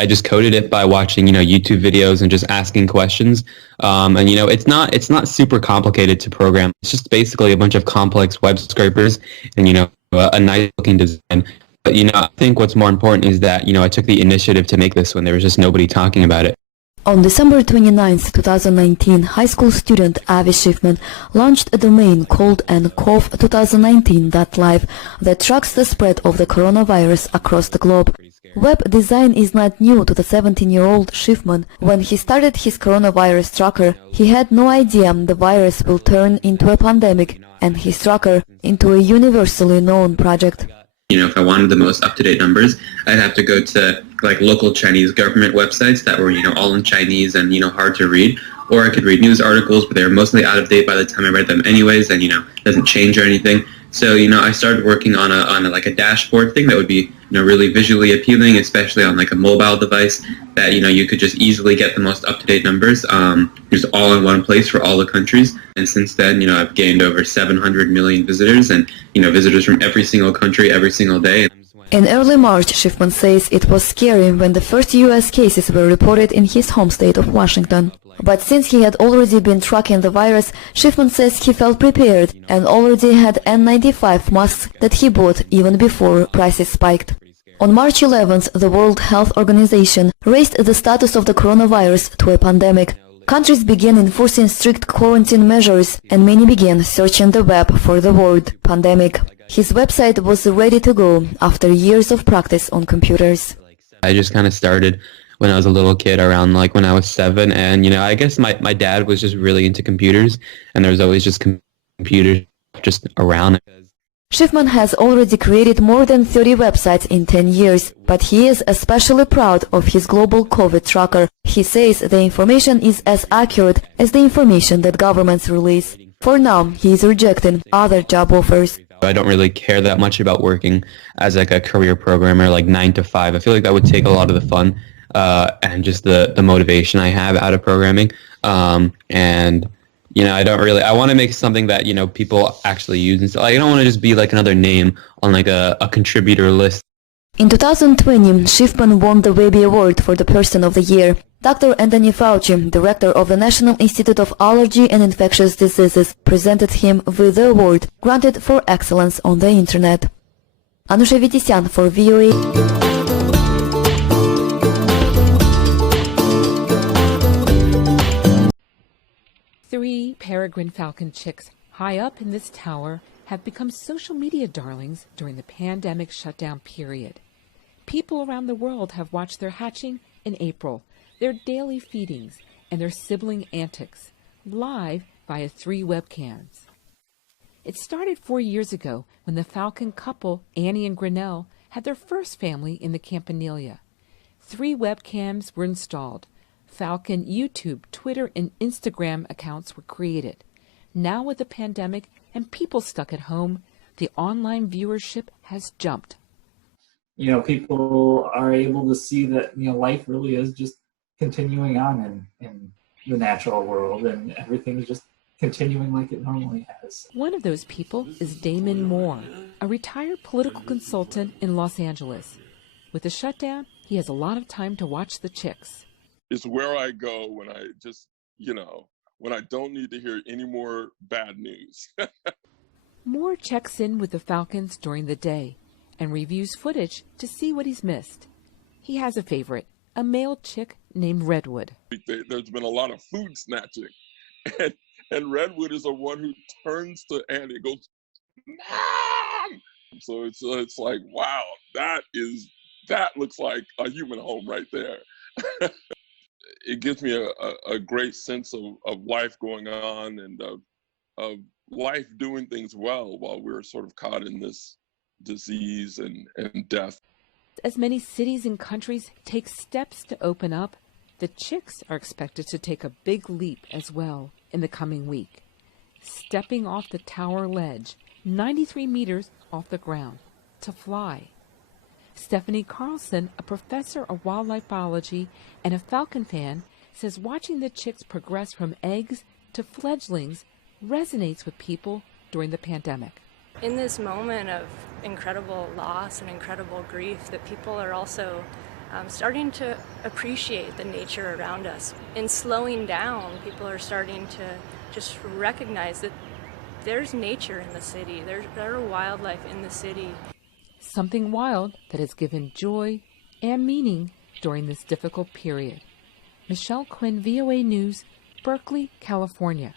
I just coded it by watching, YouTube videos and just asking questions. And it's not super complicated to program. It's just basically a bunch of complex web scrapers and, a nice looking design. But, I think what's more important is that, I took the initiative to make this when there was just nobody talking about it. On December 29, 2019, high school student Avi Schiffman launched a domain called ncov2019.live that tracks the spread of the coronavirus across the globe. Web design is not new to the 17-year-old Schiffman. When he started his coronavirus tracker, he had no idea the virus will turn into a pandemic and his tracker into a universally known project. If I wanted the most up-to-date numbers, I'd have to go to local Chinese government websites that were, all in Chinese and, hard to read. Or I could read news articles, but they were mostly out of date by the time I read them anyways, and, it doesn't change or anything. So, I started working on a dashboard thing that would be, really visually appealing, especially on a mobile device that, you could just easily get the most up-to-date numbers, just all in one place for all the countries. And since then, I've gained over 700 million visitors and, visitors from every single country every single day. In early March, Schiffman says it was scary when the first U.S. cases were reported in his home state of Washington. But since he had already been tracking the virus, Schiffman says he felt prepared and already had N95 masks that he bought even before prices spiked. On March 11th, the World Health Organization raised the status of the coronavirus to a pandemic. Countries began enforcing strict quarantine measures, and many began searching the web for the word pandemic. His website was ready to go after years of practice on computers. I just kind of started when I was a little kid, around when I was 7, and I guess my dad was just really into computers, and there was always just computers just around. Schiffman has already created more than 30 websites in 10 years, but he is especially proud of his global COVID tracker. He says the information is as accurate as the information that governments release. For now, he is rejecting other job offers. I don't really care that much about working as a career programmer, 9 to 5. I feel like that would take a lot of the fun and just the motivation I have out of programming. I want to make something that, people actually use. And so I don't want to just be another name on a contributor list. In 2020, Schiffman won the Webby Award for the Person of the Year. Dr. Anthony Fauci, director of the National Institute of Allergy and Infectious Diseases, presented him with the award granted for excellence on the Internet. Anusha Vitisyan for VOA. 3 peregrine falcon chicks high up in this tower have become social media darlings during the pandemic shutdown period. People around the world have watched their hatching in April, their daily feedings, and their sibling antics, live via 3 webcams. It started 4 years ago when the falcon couple, Annie and Grinnell, had their first family in the Campanile. 3 webcams were installed. Falcon YouTube, Twitter, and Instagram accounts were created. Now with the pandemic and people stuck at home, the online viewership has jumped. People are able to see that, life really is just continuing on in the natural world, and everything is just continuing like it normally has. One of those people is Damon Moore, a retired political consultant in Los Angeles. With the shutdown, he has a lot of time to watch the chicks. It's where I go when I just, when I don't need to hear any more bad news. Moore checks in with the falcons during the day and reviews footage to see what he's missed. He has a favorite, a male chick named Redwood. There's been a lot of food snatching, and Redwood is the one who turns to Annie and goes, "Mom!" So it's like, wow, that looks like a human home right there. It gives me a great sense of life going on and of life doing things well while we're sort of caught in this disease and death. As many cities and countries take steps to open up, the chicks are expected to take a big leap as well in the coming week, stepping off the tower ledge 93 meters off the ground to fly. Stephanie Carlson, a professor of wildlife biology and a falcon fan, says watching the chicks progress from eggs to fledglings resonates with people during the pandemic. In this moment of incredible loss and incredible grief, that people are also starting to appreciate the nature around us. In slowing down, people are starting to just recognize that there's nature in the city, there are wildlife in the city. Something wild that has given joy and meaning during this difficult period. Michelle Quinn, VOA News, Berkeley, California.